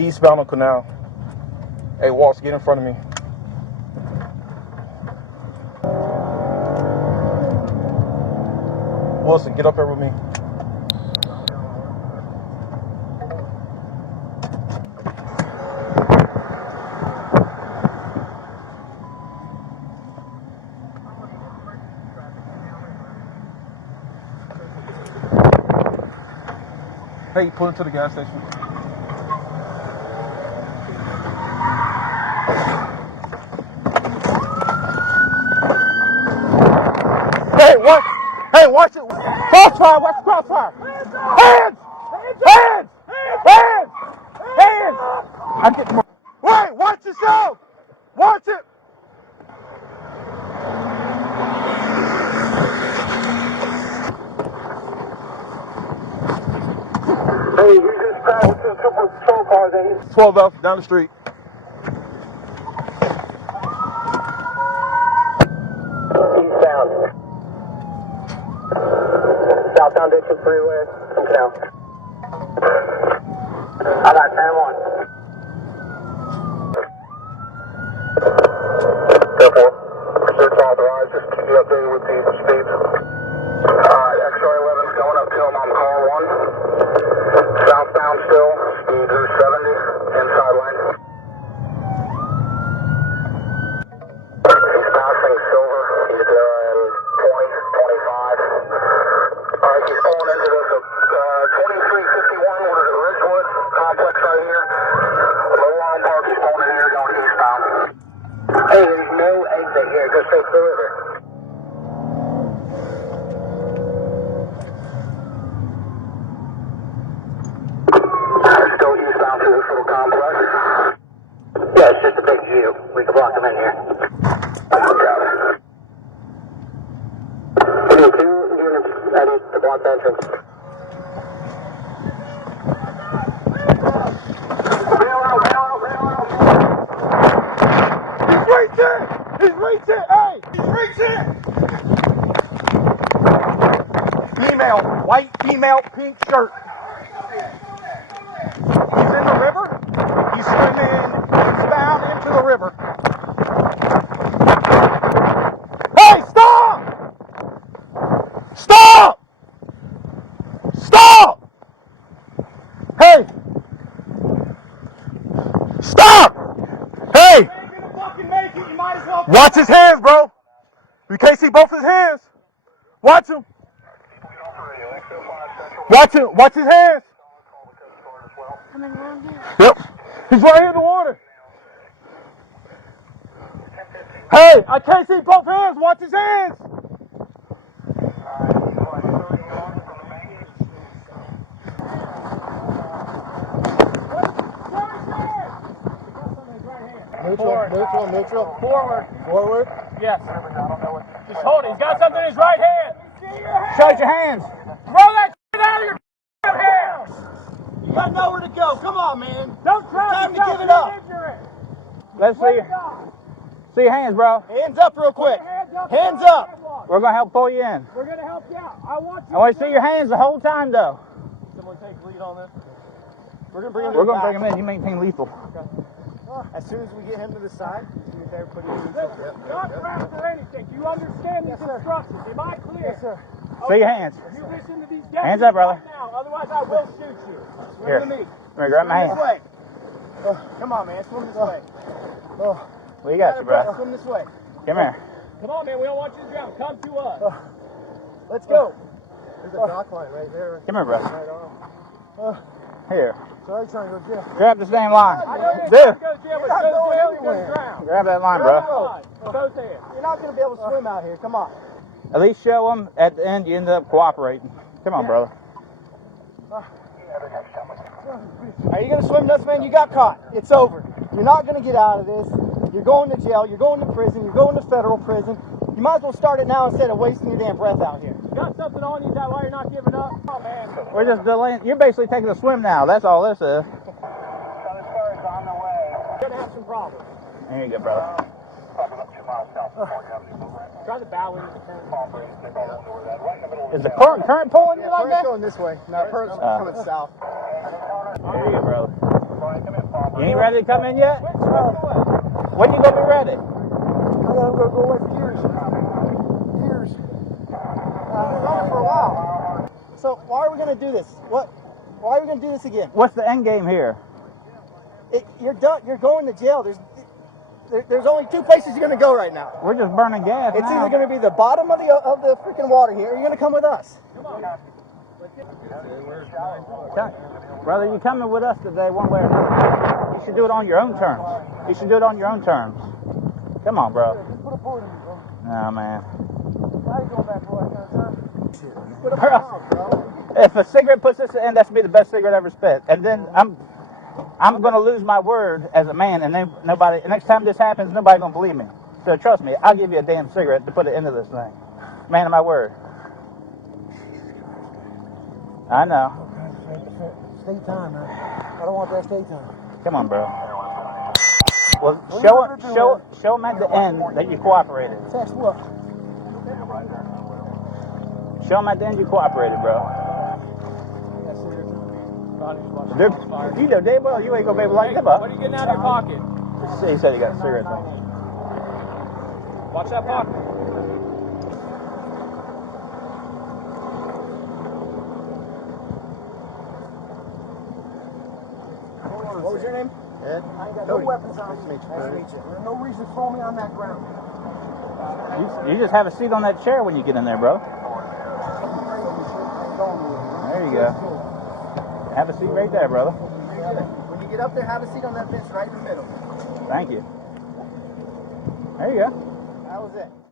Eastbound on Canal. Hey, Waltz, get in front of me. Wilson, get up here with me. Hey, pull into the gas station. Hey, what? Hey, watch it. Crossfire, watch the crossfire. Hands! Hands! Hands! Hands! I get more. Wait, watch yourself! Watch it! Hey, you just passed the super patrol car then. 12 up, down the street. Eastbound. South Foundation Freeway, from Canal. I got 10-1. Therefore, pursuit's authorized. Just keep you updated with the speed. X-ray 11's going up to him on car 1. Southbound still, speeds are 70, inside lane. He's passing Silver. He's in 20, 25. Alright, he's pulling into the 2351, what is it, Ridgewood complex right here. Low Lawn Park, he's pulling in here going eastbound. Hey, there's no exit here, just take the river. Still eastbound through this little complex. Yeah, it's just a big view. We can block them in here. Unit 2, units at the block entrance. He's reaching! He's reaching! Hey! He's reaching! Female, white female, pink shirt. He's in the river. He's swimming eastbound into the river. Hey, stop! Stop! Stop! Hey! Stop! Hey! Watch his hands, bro. You can't see both his hands. Watch him. Watch him. Watch his hands. Yep. He's right here in the water. Hey, I can't see both hands. Watch his hands. Neutral. Forward. Yes. Just hold it. He's got something in his right hand. Show your hands. Throw that shit out of your hands. You got nowhere to go. Come on, man. Don't try Time to give it up. Let's see your hands, bro. Hands up real quick. Hands up. We're going to help pull you in. We're going to help you out. I want to see your hands the whole time, though. Someone take lead on this. We're going to bring him in. You maintain lethal. Okay. As soon as we get him to the side, we better put him in. Not draft or anything. Do you understand these instructions? Am I clear? Yes, sir. See your hands. You listen to these guys. Hands up, brother. Right now, otherwise I will shoot you. Here. Swim to me. Let me grab my hand. This way. Come on, man. Swim this way. What you got, you, bro? Swim this way. Come here. Come on, man. We don't want you to drown. Come to us. Let's go. There's a dock line right there. Come here, bro. Right on. Here. Sorry, trying to go to jail. Grab this damn line. There. Anywhere. Grab that line, bro. Both hands. You're not going to be able to swim out here. Come on. At least show them. At the end, you end up cooperating. Come on, brother. Are you going to swim nuts, man? You got caught. It's over. You're not going to get out of this. You're going to jail. You're going to prison. You're going to federal prison. You might as well start it now instead of wasting your damn breath out here. You got something on you. Is that why you're not giving up? Oh, man. We're just delaying. You're basically taking a swim now. That's all this is. You're going to have some problems. There you go, brother. Try to bow in. Is the current pulling you like that? Going this way. No, current's coming south. There you go, brother. You ain't ready to come in yet? When you gonna be ready? I'm gonna go away for years. Years. For a while. So why are we gonna do this? Why are we gonna do this again? What's the end game here? You're done. You're going to jail. There's only two places you're gonna go right now. We're just burning gas. It's now. either gonna be the bottom of the freaking water here, or you're gonna come with us. Brother, you're coming with us today one way or another. You should do it on your own terms. You should do it on your own terms. Come on, bro. Put a bullet in me, bro. No, man. Why are you going back for that kind of time? Put a Bro. bullet on, bro. If a cigarette puts us in, that's be the best cigarette ever spit. And then I'm gonna lose my word as a man, and then nobody. Next time this happens, nobody gonna believe me. So trust me, I'll give you a damn cigarette to put it into this thing. Man of my word. I know. State time, man. I don't want that state time. Come on, bro. Well, show them at the end that you cooperated. Text what? Show them at the end you cooperated, bro. You know, Dave, or you ain't gonna be able to light them up. What are you getting out of your pocket? He said he got a cigarette thing. Watch that pocket. What was your name? Ed. I ain't got no weapons on me. Nice to meet you. There's no reason to throw me on that ground. You just have a seat on that chair when you get in there, bro. There you go. Have a seat right there, brother. When you get up there, have a seat on that bench right in the middle. Thank you. There you go. That was it.